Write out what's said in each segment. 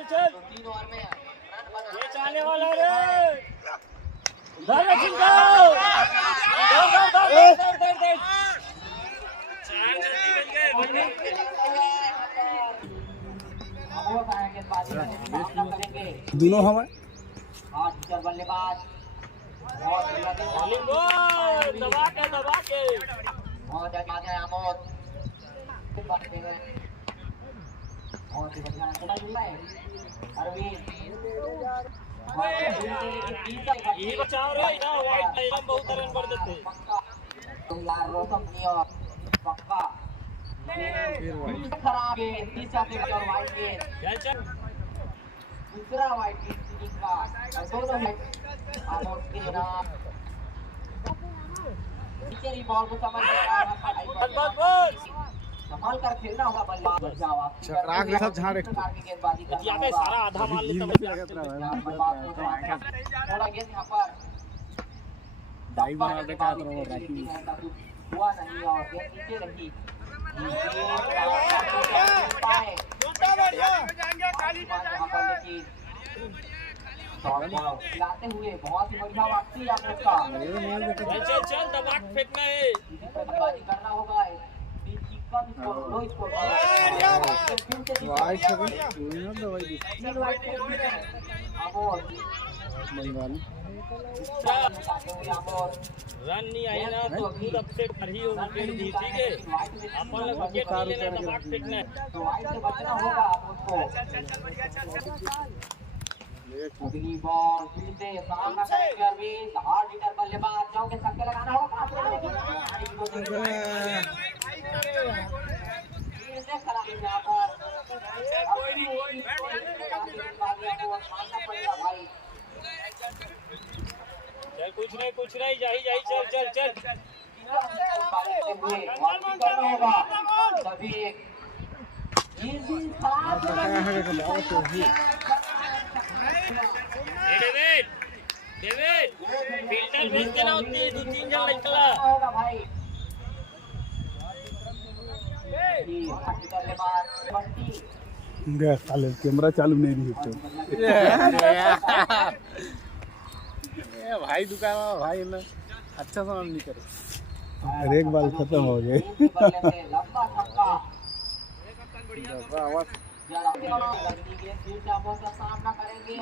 चल चल 3 ओवर में रन बना ये चाहने वाला रे दौड़ चार जल्दी बन गए दोनों हवा बल्लेबाज दबा के बहुत अच्छा आमोद ये बचा रहे ना वाइट टाइम बहुत रन बढ़ जाते पक्का खराब है तीसरा पे और वाइट के चल दूसरा वाइट की का दोनों आमोद के नाम नीचे बॉल को समझ बस संभाल कर खेलना होगा बल्लेबाज बच जाओ आप राख ले सब झाड़ एक गेंदबाजी यहाँ पे सारा आधा मार लेता थोड़ा गेंद यहाँ पर डाई बना दे का तो राखी हुआ नहीं और गेंद नीचे रही खिलाते हुए बहुत ही बढ़िया वापसी आप लोग का चल दबा के फेंकना है बल्लेबाजी करना होगा रन नहीं आए ना तो खुद अपसेट कर ही विकेट दी ठीक है अपन लोग विकेट नहीं लेना दबा के फेंकना है बचना होगा आपको अगली बॉल फिर से सामना करेंगे अरविंद हार्ड हिटर बल्लेबाज जाओगे छक्के लगाना होगा चल कुछ नहीं जाही चल होगा तभी डेविड फील्डर भेज देना उतनी 2-3 जन निकला होगा भाई साले कैमरा चालू नहीं रही तो भाई दुकान भाई ना अच्छा सामान नहीं करे अरे एक बार खत्म हो गए सामना करेंगे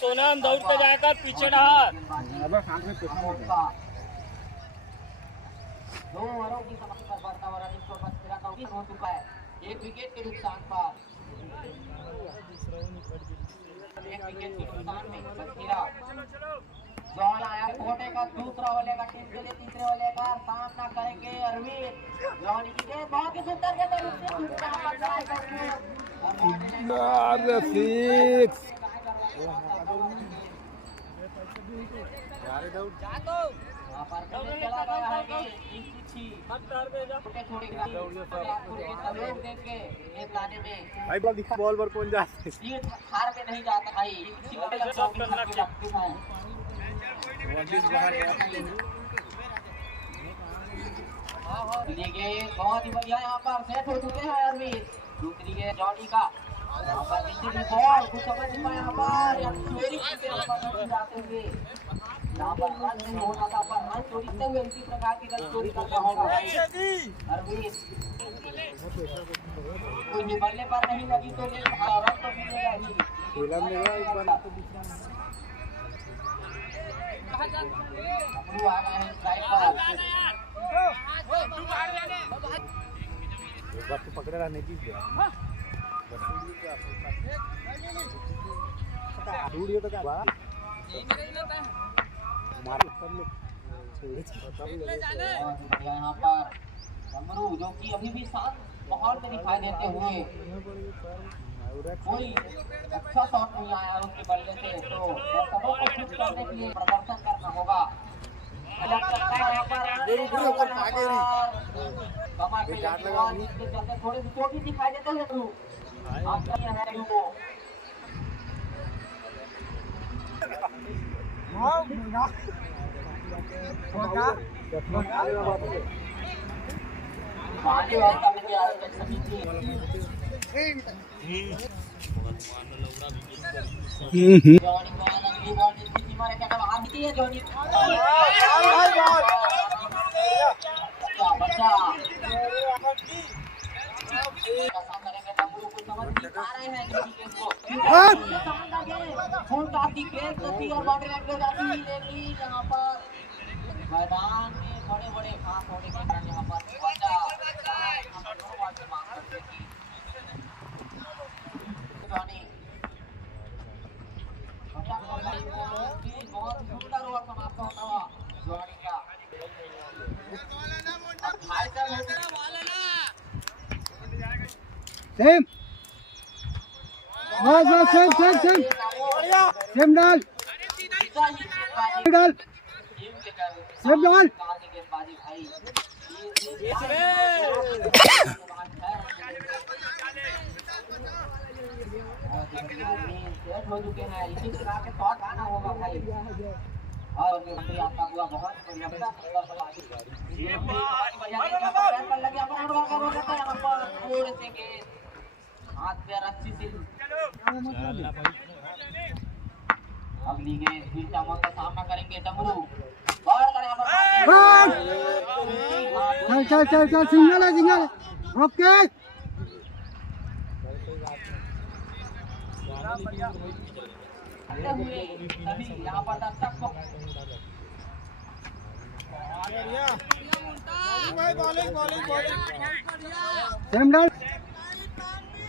सोनम दौड़ते जाकर पीछे रहा 2 ओवरों की समाप्ति पर वातावरण हो चुका है 1 विकेट के नुकसान पर 1 विकेट के नुकसान में जॉन आया कोटे का दूसरा ओवर का टीम के लिए तीसरे ओवर का सामना करेंगे अरविंद जॉन की गेंद बहुत ही सुंदर गेंद चला गया है भाई बॉल दिखा बॉल पर कौन जाते हार में नहीं जाता भाई बहुत ही बढ़िया यहाँ पर सेट हो चुके हैं अरविंद दूसरी गेंद जॉनी का यहाँ पर बॉल कुछ समझ नहीं पाया यहाँ पर जाते हुए यहाँ पर रन नहीं होना था पर रन चोरीते हुए इसी प्रकार की रन चोरी करना होगा अरविंद कोई निकलने पर नहीं लगी तो रन तो मिलेगा ही अपनू आ गए हैं स्ट्राइक पर एक बार तो पकड़ेगा नहीं जीत गया दूर तो क्या बात यहाँ पर कमरू जो कि अभी भी साथ माहौल में दिखाई देते हुए कोई अच्छा शॉट नहीं आया उसके बल्ले से तो दर्शकों को खुश करने के लिए प्रदर्शन करना होगा थोड़े भी दिखाई देते हैं पानी वाला में आयोजन समिति जॉनी बॉल अगली बॉल स्थिति मारे क्या आती है जॉनी क्या बच्चा करेंगे डमरू को समझ नहीं पा रहे हैं क्रिकेट को फुल काफी खेल करती और बाउंड्री लाइन पे जाती है लेकिन यहां पर मैदान में बड़े-बड़े घास होने के कारण यहां पर बच्चा हम दोनों बात की मांग करते हैं जॉनी बहुत सुंदर ओवर समाप्त होता हुआ जॉनी का सेम बस सेम डाल डाल सेम डाल हो चुके हैं इसी प्रकार के शॉट आना होगा भाई और आपका हुआ बहुत बढ़िया ये बहुत बढ़िया पैर पर लगे अपन उड़वा कर रखता है यहां पर थोड़े से के हाथ पैर अच्छी से अगली गेंद फिर चमक का सामना करेंगे डमरू और कर यहां पर चल सिंगल ओके हुए सभी यहां पर दर्शक को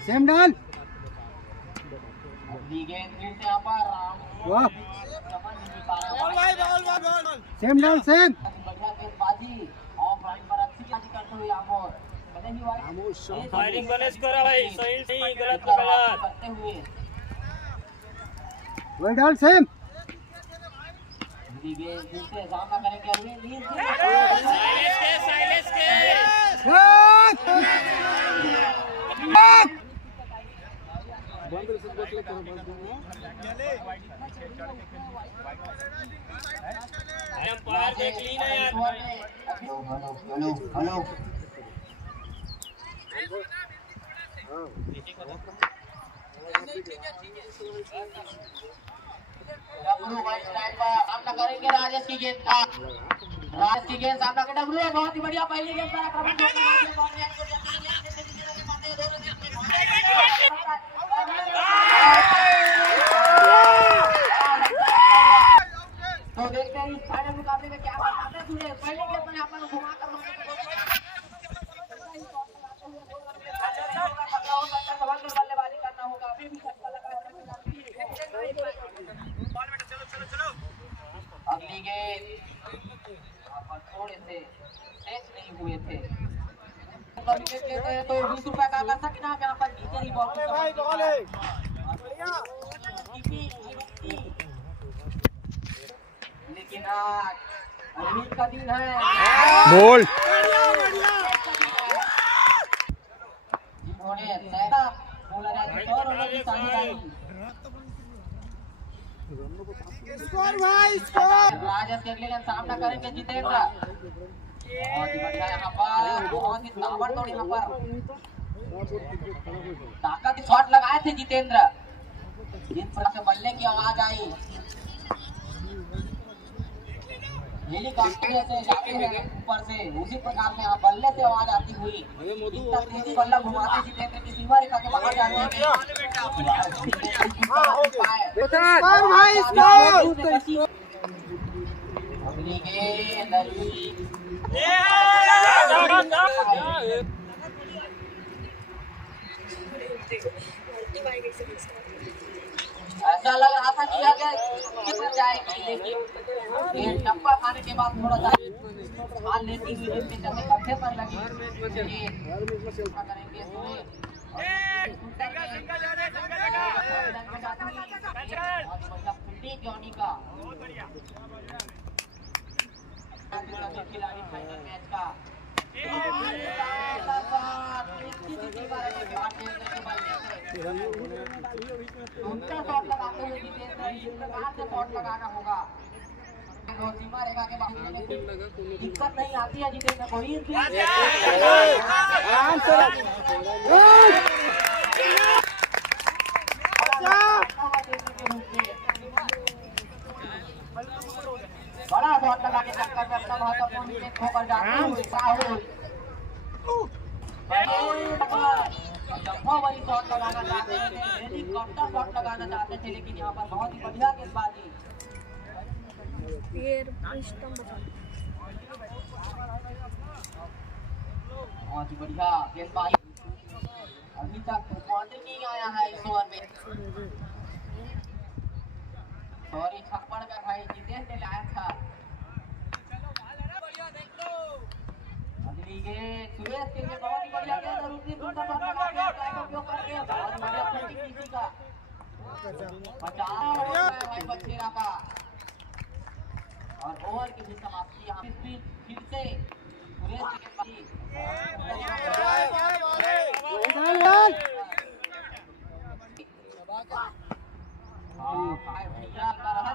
सेम डाल गेंद फिर से यहां पर वाह समझ नहीं पा रहा सेम डाल सेम बढ़िया गेंदबाजी ऑफ लाइन पर अच्छी बाजी करते हुए यहां पर बने ही भाई फायरिंग गणेश करा भाई सही सही गलत गलत करते हुए वही डाल सेम गेंद फिर से सामना करेंगे अगले लीड साइलेंस के अंपायर देख ली ना यार हेलो डब्लू वाइट लाइन पर सामना करेंगे राजेश की गेंद का राजेश की गेंद सामना के डब्लू बहुत ही बढ़िया पहली गेंद पर आक्रमण तो देखते हैं इस फाइनल मुकाबले में क्या बात है सुरेश पहले गेंद पर अपन घुमा कर बल्लेबाजी करना होगा अभी भी छक्का लगा अगली गेंद थोड़े से सेट नहीं हुए थे विकेट लेते हैं तो 20 रुपए का कर सकते हैं यहाँ पर जीते ही बॉल लेकिन आज अरविंद का दिन है बोल जिन्होंने तैरा बोला जाए तो और उन्होंने साझेदारी राजेश के अगले सामना करेंगे जितेंद्र बहुत ही बढ़िया यहाँ पर बहुत ही ताबड़तोड़ यहाँ पर ताकत शॉट लगाए थे जितेंद्र जिन पर से बल्ले की आवाज आई हेलीकॉप्टर से जाते हैं ऊपर से उसी प्रकार से यहाँ बल्ले से आवाज आती हुई इतना तेजी बल्ला घुमाते जितेंद्र की सीमा रेखा के बाहर जाते हैं अगली गेंद ऐसा लग रहा था कि अगर किधर जाएगी लेकिन टप्पा खाने के बाद थोड़ा सा हाल लेती हुई जिसके चलते कंधे पर लगी करेंगे जॉनी का खिलाड़ी फाइनल मैच का शॉट लगाते हुए जितेंद्र इस प्रकार से शॉट लगाना होगा सीमा रेखा के बाहर में दिक्कत नहीं आती है जीतने में कोई बड़ा शॉट लगा के चक्कर में अपना महत्वपूर्ण विकेट खोकर जाते हैं राहुल वाली शॉट लगाना चाहते थे, काउंटर शॉट लगाना चाहते थे, लेकिन यहाँ पर बहुत ही बढ़िया गेंदबाजी। बहुत ही बढ़िया गेंदबाजी। अभी तक बाउंड्री नहीं आया है इस ओवर में। सॉरी छप्पड़ का भाई जितेश ने लाया था। अगली गेंद सुरेश के लिए बहुत ही बढ़िया गेंद और उसने दूसरा शॉट लगा के ट्राई का उपयोग करके बहुत बढ़िया फील्डिंग किसी का 50 भाई बच्चेरा का। और ओवर की भी समाप्ति यहाँ फिर से सुरेश की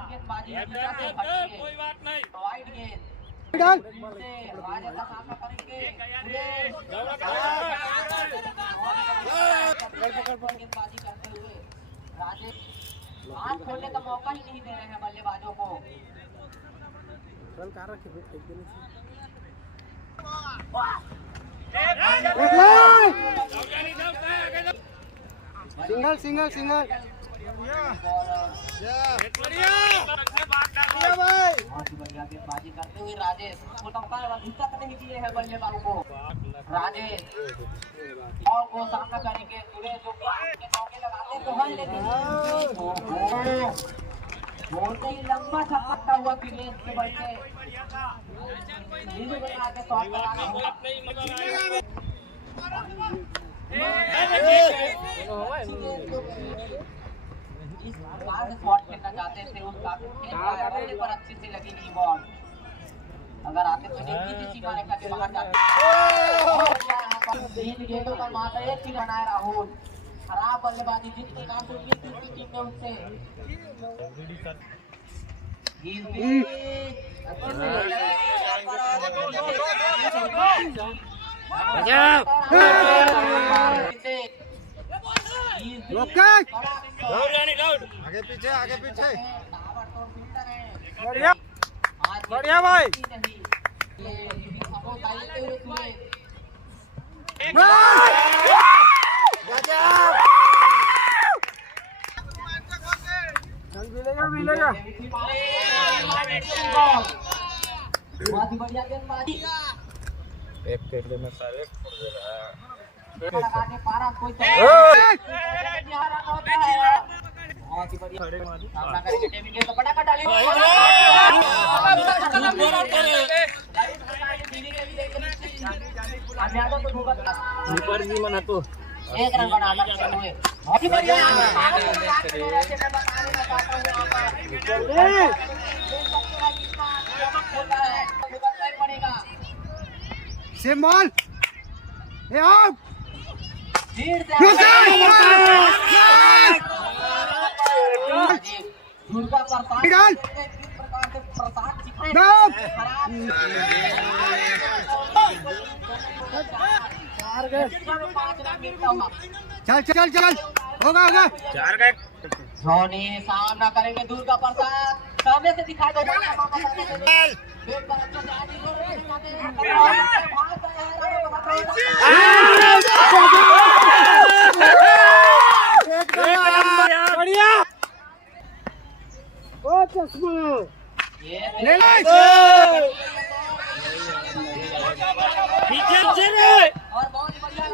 गेंदबाजी। कोई बात नहीं वाइड गेंद राजेश का सामना करेंगे गेंदबाजी करते हुए राजेश हाथ खोलने का मौका ही नहीं दे रहे हैं बल्लेबाजों को। सिंगल सिंगल सिंगल बहुत ही बढ़िया गेंदबाजी करते हुए राजेश को दिक्कत नहीं दिए है बल्लेबाजों को। राजेश और को सामना करेंगे सुरेश जो के मौके लगाते तो है, लेकिन बोलते ही लंबा छक्का हुआ सुरेश के बल्ले नीचे बना के शॉट लगाना होगा। इस बार शॉट खेलना चाहते थे उसका पर अच्छे से लगी नहीं बॉल। अगर आते तो नहीं सीमा रेखा के बाहर जाते। तीन गेंदों पर मात्र एक ही रन आया राहुल। खराब बल्लेबाजी जिस प्रकार से की दूसरी टीम ने उससे आगे पीछे बढ़िया बढ़िया भाई मिलेगा बहुत ही बढ़िया गेंदबाजी। एक खेलने में सारे छोड़ दे रहा है। लगाने पारा कोई बहुत ही बढ़िया सामना करेंगे टेबल के पटाखा डालेंगे। ऊपर जी मना तो एक रन बना करते हुए बहुत ही बढ़िया पड़ेगा सिमोन ए आओ दुर्गा प्रसाद चल चल चल होगा होगा 4 गए। धोनी सामना करेंगे दुर्गा प्रसाद सामने से दिखाई दे बढ़िया ओ चश्मा ले ले पीछे से और बहुत ही बढ़िया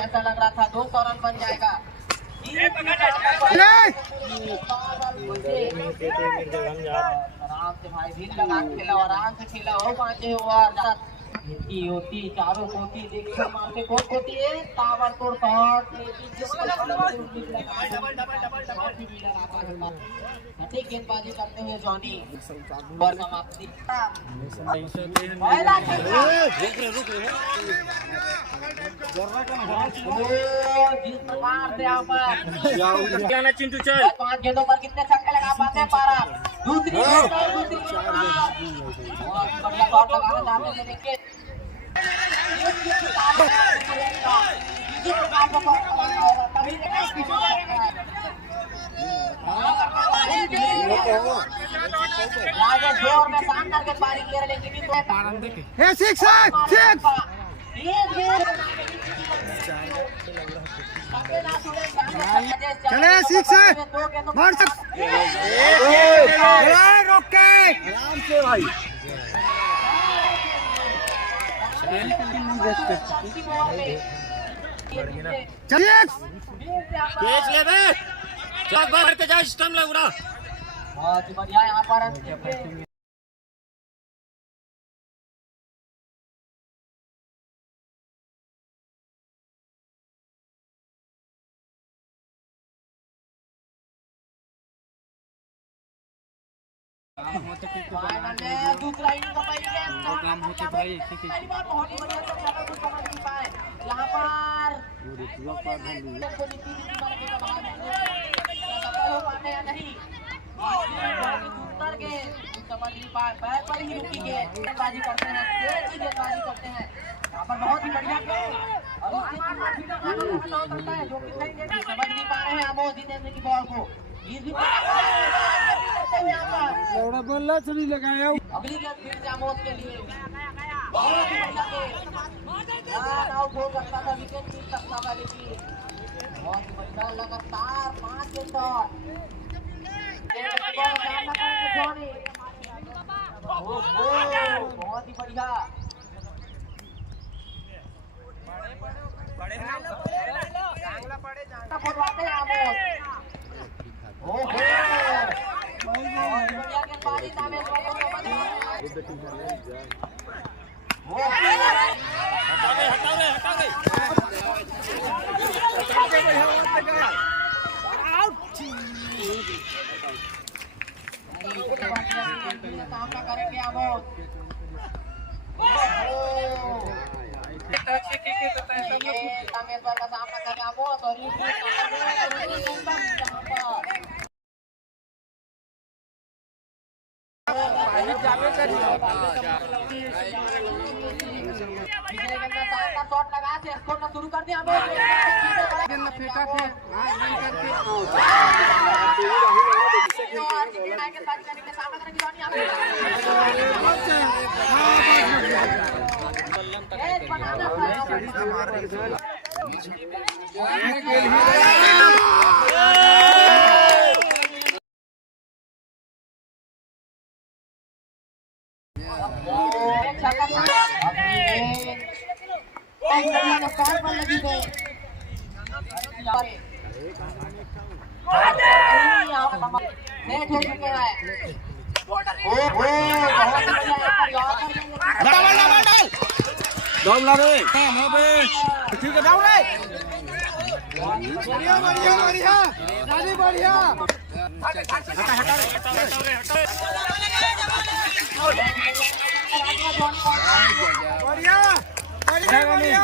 ऐसा लग रहा था 200 रन बन जाएगा। आराम से भाई भीड़ लगा खेला, आराम से खेला हो 5 ओवर इनकी होती चारों कोती देखिए मारते कौन कोती है ताबड़तोड़ शॉट लेकिन जिसको सटीक गेंदबाजी करते हुए जॉनी और समाप्ति पहला जिस प्रकार से यहाँ पर चिंटू चल 5 गेंदों पर कितने छक्के लगा पाते हैं पारा दूसरी बहुत बढ़िया शॉट लगाना चाहते थे देखिए जोर में शानदार के पारी किया लेकिन चले सिक्स मार रोक के आराम से भाई चलिए कैच ले बे जा बाहर के जा स्टंप लग रहा बहुत बढ़िया यहाँ पर दूसरा इनिंग का पहली बार बहुत ही बढ़िया कुछ समझ नहीं पाए यहाँ पर सफल हो पाते या नहीं उतर के समझ नहीं पाए पैर पर ही रुकी गेंदबाजी करते हैं तेज गेंदबाजी करते हैं यहाँ पर बहुत ही बढ़िया जो कि समझ नहीं पा रहे हैं अमोद जितेंद्र की बॉल को बल्ला चली लगाया अगली गेंद फिर से अमोद के लिए बहुत ही बढ़िया आउट हो सकता था विकेट मिल सकता था लेकिन बहुत ही बढ़िया लगातार 5 गेंद बहुत ही बढ़िया फुटवाते हैं अमोद सामना करेंगे अमोद तामेश्वर का सामना करें अमोद और शॉट लगा से स्कोर शुरू कर दिया फेंका थे नेट हो चुके हैं डाउन ला रे हां बे ठीक है डाउन रे बढ़िया बढ़िया बढ़िया दादी बढ़िया बढ़िया बढ़िया बढ़िया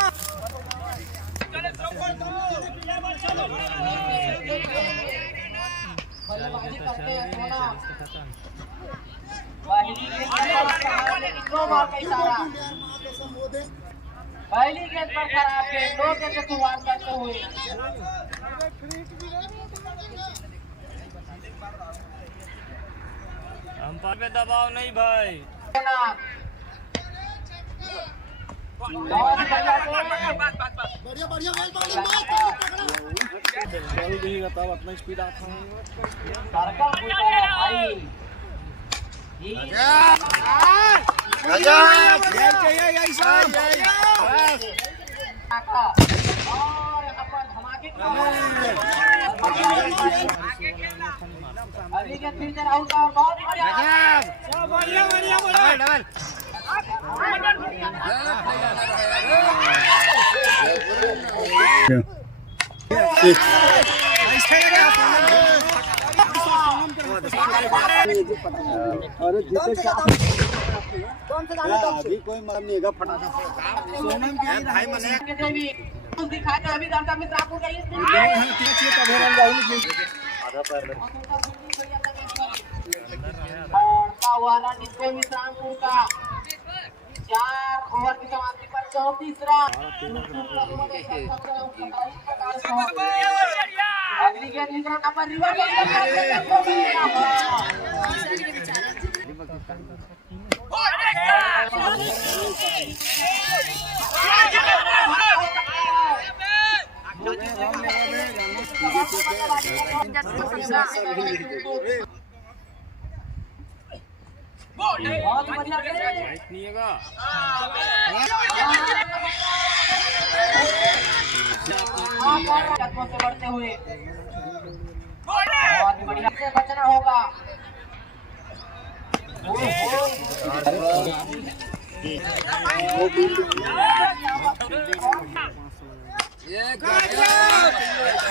बल्लेबाजी करते हैं सोना पहली गेंद पर खराब गेंद 2 गेंद से शुरुआत करते हुए अंपायर पे दबाव नहीं भाई बढ़िया बढ़िया तब अपना स्पीड आता और यहाँ पर धमाके फिर से राहुल का बहुत बढ़िया अरे अभी कोई मतलब नहीं है फटाफट सोनम के भाई मने दिखा दो अभी दर्शक मित्र आपको कहिए आधा पैर और कावारा निश्चय मित्रांकुर का 4 ओवर की समाप्ति पर 34 रन अगली गेंद मित्रों का पर रिवर्स बहुत बढ़िया कदमों से बढ़ते हुए बहुत बढ़िया से बचना होगा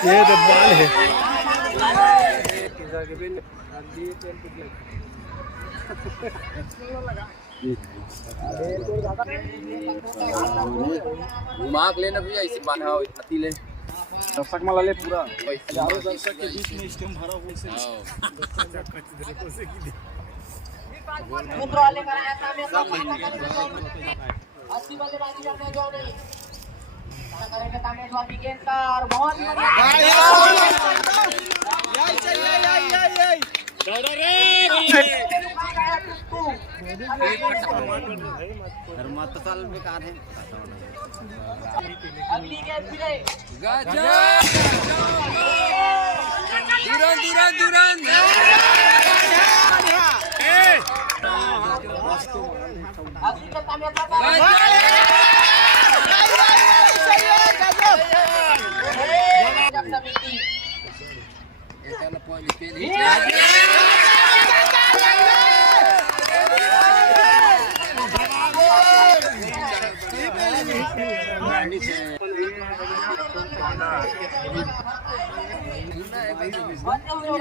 ये तो बाल है घुमा के लेना भैया इसे बांधा हो हाथी ले दर्शक माला ले पूरा हजारों दर्शक के बीच में स्टेम भरा हुआ से मित्रों वाले कराया सामने 80 बल्लेबाजी करने जो नहीं करेंगे तामेश्वर की गेंद का और बहुत धर्मात साल बेकार है अगली गेंद फिरे दुरान अगली गेंद तामेश्वर समिति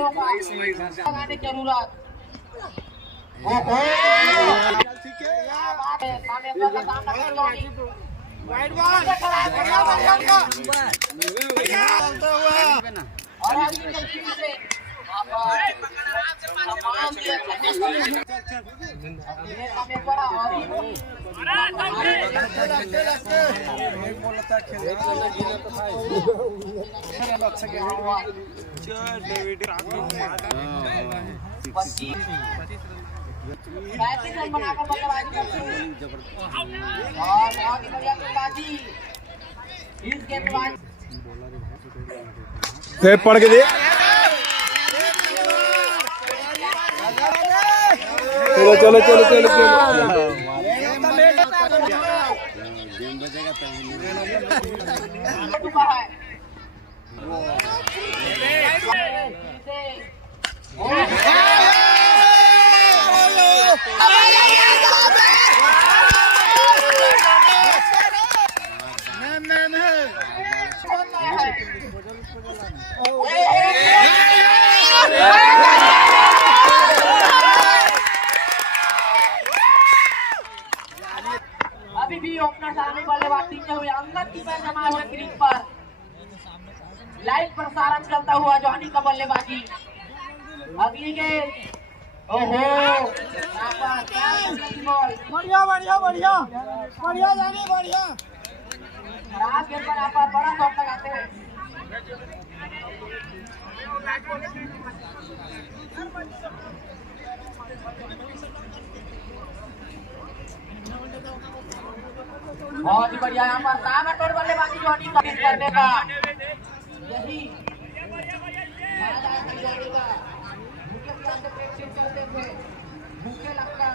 लगाने की जरूरत बनाकर बल्लेबाजी करते हुए और बहुत ही बढ़िया गेंदबाजी इस गेंदबाज पड़ के दे चलो चलो चलो चलो अभी भी ओपनर सामने बल्लेबाज टीके हुए अंगद की पैर जमा हुए क्रीज पर लाइव प्रसारण चलता हुआ जॉनी का बल्लेबाजी अगली गेंद ओहो बढ़िया बढ़िया बढ़िया बढ़िया जानी बढ़िया खराब गेंद पर आप बड़ा शॉट लगाते हैं बहुत ही बढ़िया यहाँ पर ताबड़तोड़ बल्लेबाजी जॉनी का करने का यही भूखे लगता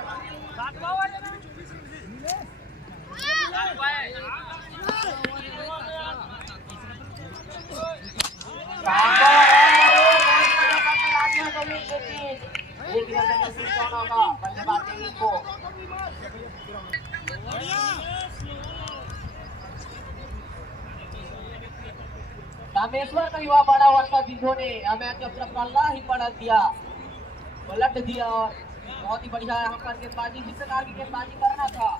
बल्लेबाजी को रामेश्वर का युवा बड़ा वर्षा जिन्होंने हमें पल्ला ही पलट दिया और बहुत ही बढ़िया यहाँ पर गेंदबाजी, इसी प्रकार की गेंदबाजी करना था।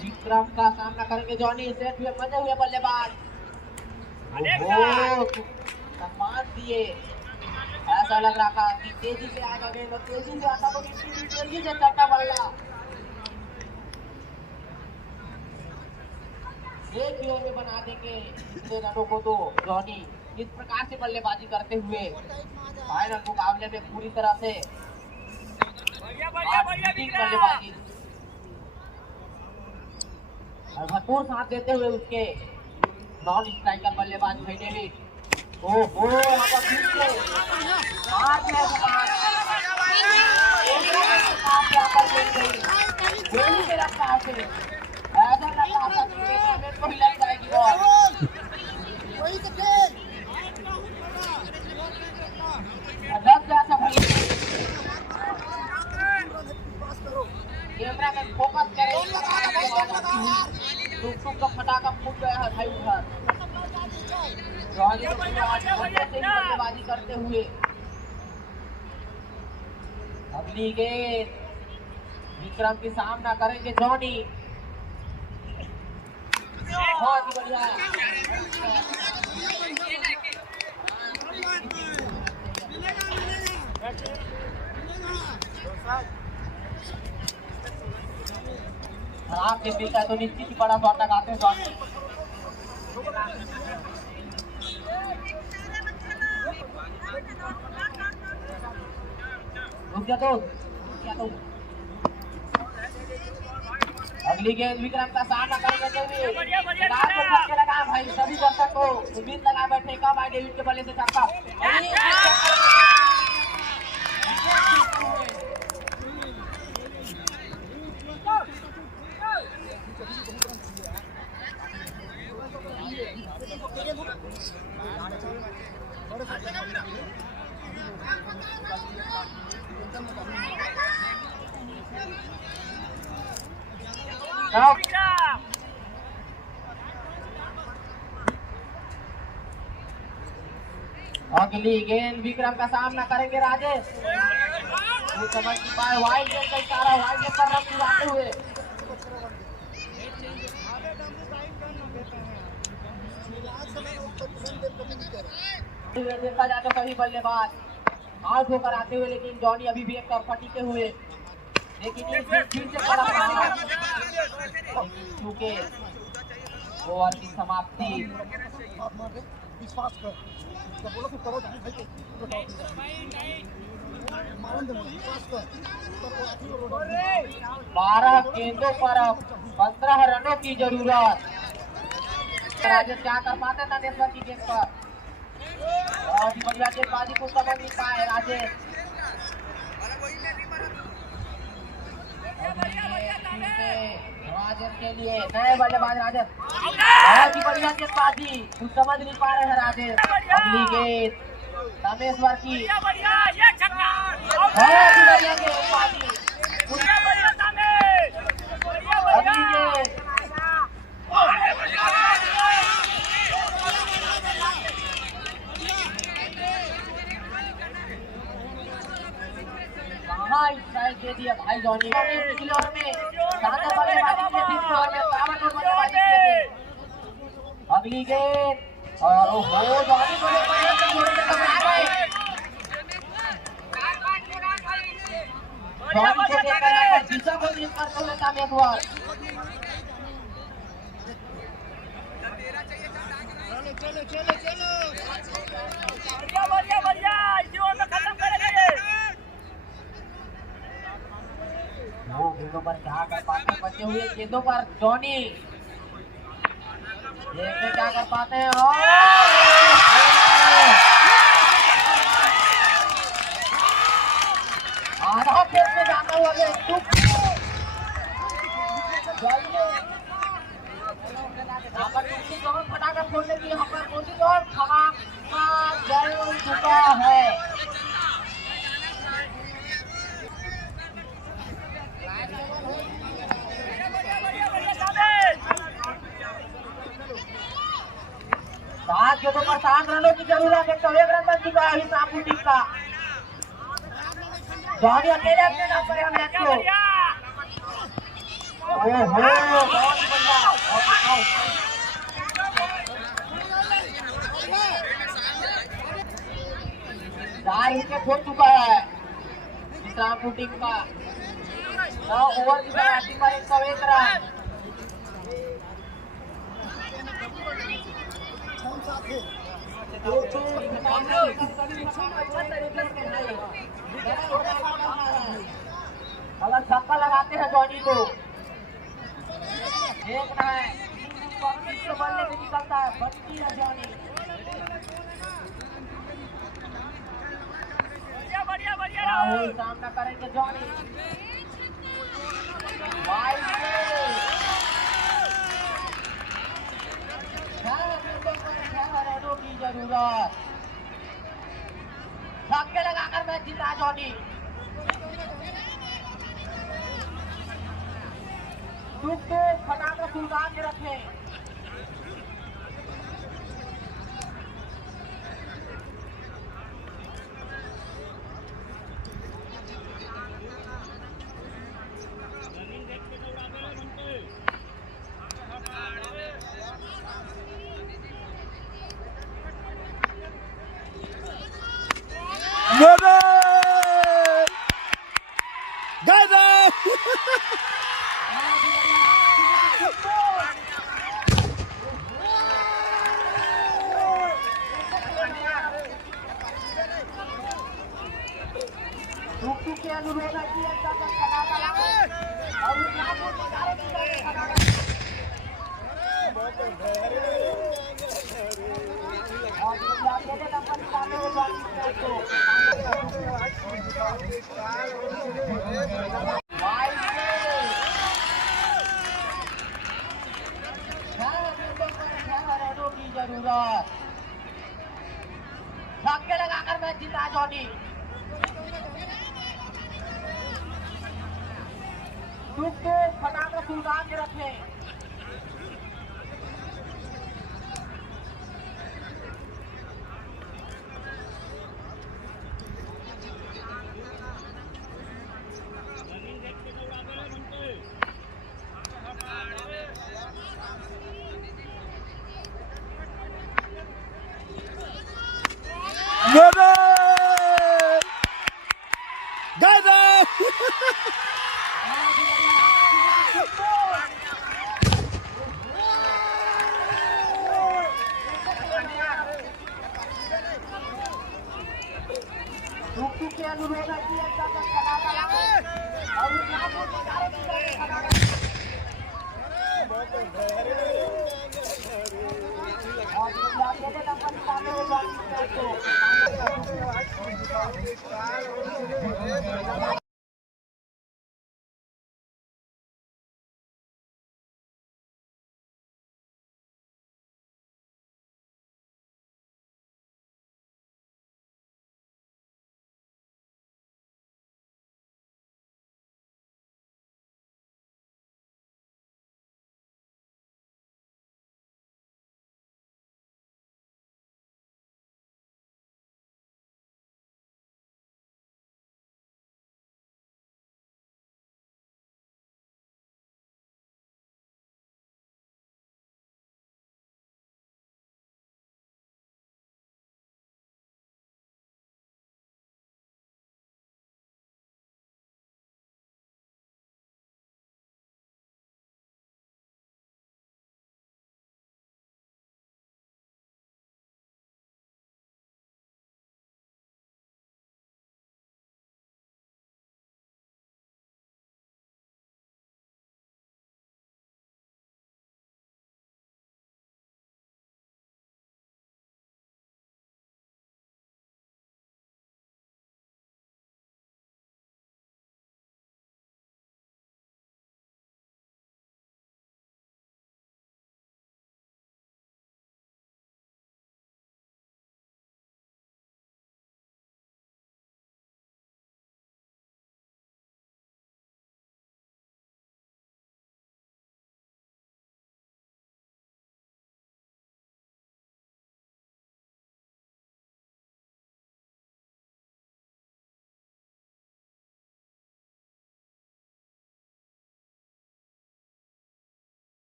विक्रम का सामना करेंगे जॉनी, सेट हुए मजे हुए बल्लेबाज, सम्मान दिए। ऐसा लग रहा था कि तेजी से आएगा गेंद, तेजी से आता तो तेजी से चट्टा बल्ला। एक ही ओवर में बना देंगे इतने रनों को तो जॉनी, इस प्रकार से बल्लेबाजी करते हुए फाइनल मुकाबले में पूरी तरह से बल्लेबाजी और भरपूर साथ देते हुए उसके नॉन स्ट्राइकर बल्लेबाज फैडेली। ओहो ऐसा लगा था कि को ही लग जाएगी बॉल। कैमरा में फोकस करें, टुक का फटाका फूट गया है भाई उधर। बल्लेबाजी करते हुए अगली गेंद विक्रम के सामना करेंगे जॉनी, बहुत ही बढ़िया। खराब गेंद मिलता है तो निश्चित ही बड़ा शॉट लगाते हैं जॉनी। रुक जा तो अगली गेंद विक्रम का सामना करेंगे लगा भाई, सभी दर्शक को उम्मीद लगा बैठे कब आए डेविड के बल्ले से छक्का। अगली गेंद विक्रम का सामना करेंगे राजेश, वो समझ नहीं पाए वाइड गेंद का इशारा, वाइड गेंद पर रन दिलाते हुए देखा जाता सभी बल्लेबाज आउट होकर आते हुए, लेकिन जॉनी अभी भी एक तरफा टिके हुए, लेकिन फिर से क्योंकि ओवर की समाप्ति 12 गेंदों पर 15 रनों की जरूरत। राजेश क्या कर पाते तानेश्वर की गेंद पर, बहुत ही बढ़िया गेंदबाजी को समझ नहीं पाए राजेश। राजेश के लिए नए बल्लेबाज राजेश, बहुत ही बढ़िया गेंदबाजी कुछ समझ नहीं पा रहे हैं राजेश। अगली गेंद तानेश्वर की, बहुत ही बढ़िया गेंदबाजी। अगली गेंद स्ट्राइक दे दिया भाई जॉनी में शानदार बल्लेबाजी की थी, ताबड़तोड़ बल्लेबाजी की थी। अगली गेंद और ओहो जॉनी को घबरा गए, जॉनी को देखकर दिशा को मिस करते हुए तानेश्वर। गेंदों पर क्या कर पाते हैं बचे हुए गेंदों पर जॉनी, देखते क्या कर पाते हैं। आधा खेत में जाता हुआ फटाखा फोड़ने की यहाँ पर कोशिश और धमाका जल चुका है। बाकियों को परेशान रनों की जरूरत है। तो 1 रन बन चुका है हिसाबू टीम का। जॉनी अकेले अपने नाम पर है मैच को। ओहो बहुत बढ़िया। चार विकेट हो चुका है हिसाबू टीम का। 9 ओवर की बैटिंग पर 101 रन। अगर छक्का लगाते हैं जॉनी को देखना है बल्ले से निकलता है। बचती है जॉनी। राहुल सामना करेंगे जॉनी। रनों की जरूरत। छक्के लगाकर मैच जीता जॉनी। टूक टूक फटाफट सुलगा के रखे। के अनुरोध है कि एक दफा खड़ा करें और यहाँ को बजारों की तरह खड़ा करें। और आप ये नंबर निकालने को बाकी को रनों की जरूरत। छक्के लगाकर मैच जीता जॉनी। टूक टूक फटाफट सुलगा के रखे। टूक के अनुरोध है कि एक दफा खड़ा करें और यहाँ को बजारों की तरह खड़ा करें। और आप ये नंबर निकालने को बाकी को